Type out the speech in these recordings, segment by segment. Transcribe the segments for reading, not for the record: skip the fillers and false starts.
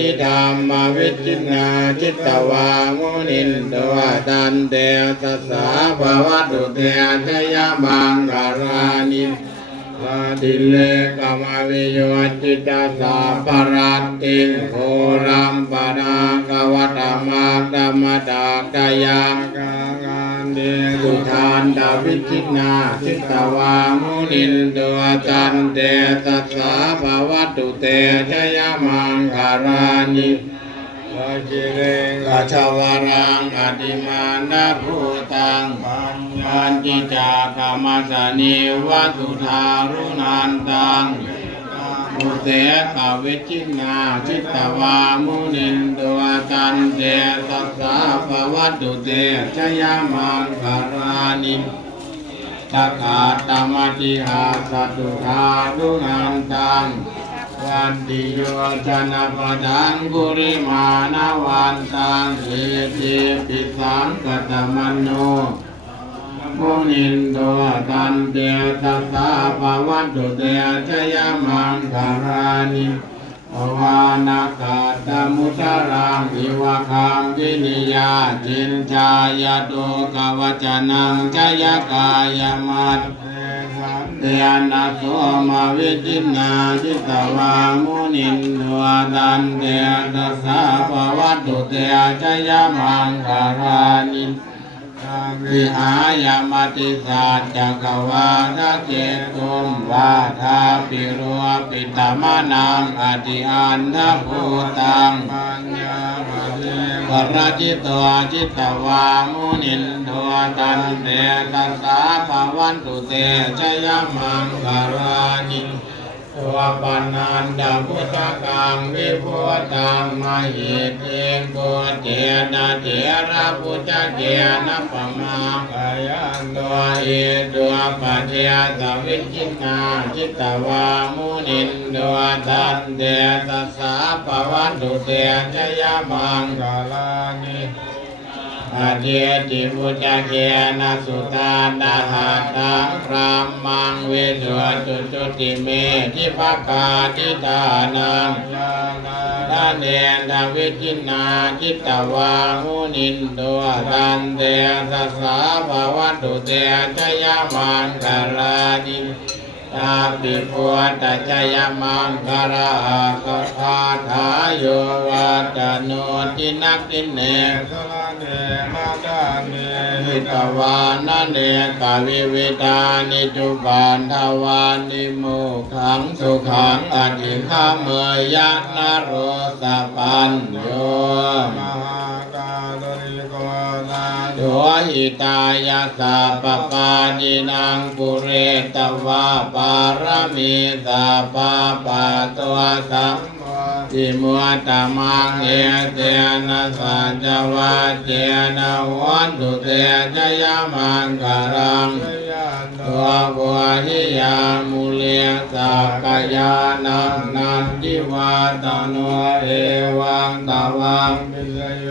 ธิธรรมวิจินาจิตตวามุนินโตตันเตสัสสะภะวัตุเตชยมังคารานิปฏิเลกมวิโยจิตาสาปรัตติโครัมปนากวัตมาธรรมตากายากานเดสุทานดาวิจินาจิตตวามุนินโตตันเตสัสสะภะวัตุเตชยมังคารานิกิเลกัจวรังอติมานะภูตังปัญจิจากรรมสนิวัตุธารุนันตังอุเตกวิจินาจิตตวามุนินโตตันเตสัสสะภะวัตุเตชยมังคารานิตถาตมติหาสัตุธารุนันตังวันติโยชนะปดังกุริมานาวันตังเอติปิสังกตมันโนมุนินโตตันเตตัสสะภะวัตุเตชยมังคารานิภวานากาตมุตรังอิวะคังวินิยาจินจายโตกวจนังจยกายมัตเตนะโสมาวิจินาจิตตวามุนินโตตันเตตัสสะภะวัตุเตชยมังคารานิวิหายามติสัจจกวาทะเกตุมวาทาปิโรปิตมะนังอติอันทภูตังวรจิตวจิตตวามุนินโทตันเตตัสสะภะวันตุเตชยมังคารานิตัวปันนันดาพุทธกังวิพุตังมหิตเองโกเจนะเจระพุทธเจนะปมาคายันตัวเอตัวปัจเจสวิจินาจิตตวามุนินโทตันเตตัสสะภะวันตุเตชยมังคารานิอาเดติพุทธเกนะสุตานาหาตังพรามังเวสุจุจุติเมทิภกาทิตานังทานเนทวิจินาจิตตวามุนินโตตันเตสัสสะภะวัตุเตชยมังคารานิตาปิปุตตะชยมังคาราคาถาทาโยวัตโนทินักติเนสระเนนาดาเนหิตวานะเนกวิเวตานิจุปันทวานิโมขังสุขังอธิฆาเมยะนะโรสะปัญโยมหากาตริโกนาโดหิตายาสาปปานินางปุเรตวาปารมีสาปาปะตัวสัมติมัวตมังเอเตนะสัจวัจเจนะวันตุเตชยมังคารังตัวบัวหิยามุเลสักกายานังนันทิวาตโนเอวังตวังปิสโย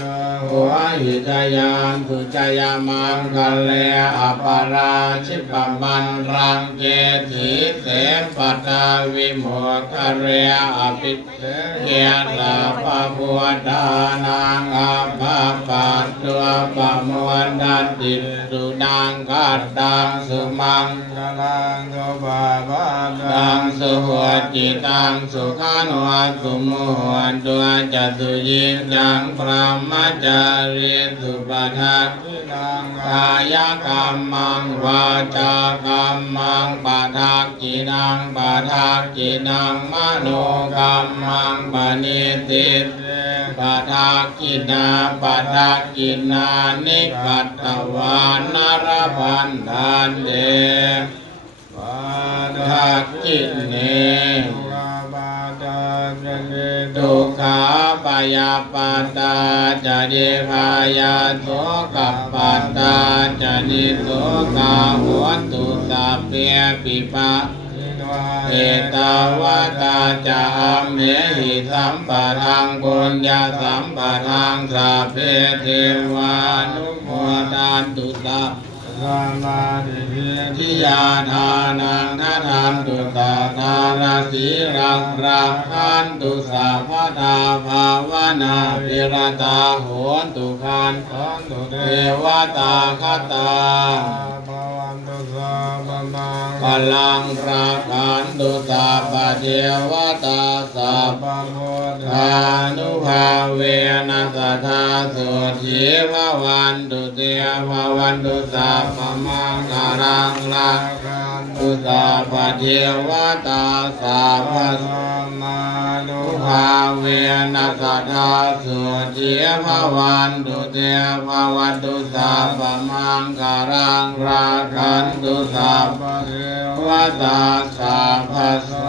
หัวหิตายานสุจยมังคะเลอปาราชิปมันรังเกถิเสปตาวิโมคะเรอภิเกสาปะพุทธานังอาภาปัตตัวปะมวันดันติสุนังกัตตังสุมังคลังสุบาบาตังสุหัวจิตังสุขันวะสุมุหันตัวจัตุยิจังพระมจารีสุปทักขินังกายกรรมังวาจากรรมังปะทักขินังปะทักขินังมโนกรรมังปณิติปะทักขินาปะทักขินานิกัตตวานรพันธานเดปะทักขิเนทุกขาปยาปัตตาจะเดพายาโสกัปปัตตาจะนิโสกาหัวตุสัพเพปิปะเอตาวะตาจะอัมเหหิสัมปะทังปุญญาสัมปะทังสัพเพเทวานุโมทันตุสัพพ สัมมาทิฏฐิ ทิยาทานังนาทานตุตาทาราสีรักรักขันตุสัพพทาภาวนาวิรตาโหนตุขัน ขันตุเท เทวตาคตา ภวันตุสัพพมัง พลังประกันตุสัพพเทวตาสัพพ ปะโมท ทานุภาเวนัสทาสุขีภวันตุเตภวันตุสัพพมังคารังลัก ขัน ตุสัพพเทวตาสัพพ สัมมานุ นุ ภา ภาเวนัสทาสุขีภวันตุเตภวันตุสัพพมังคารังราคันตุสัพ ปะเท วตาสัพพ สั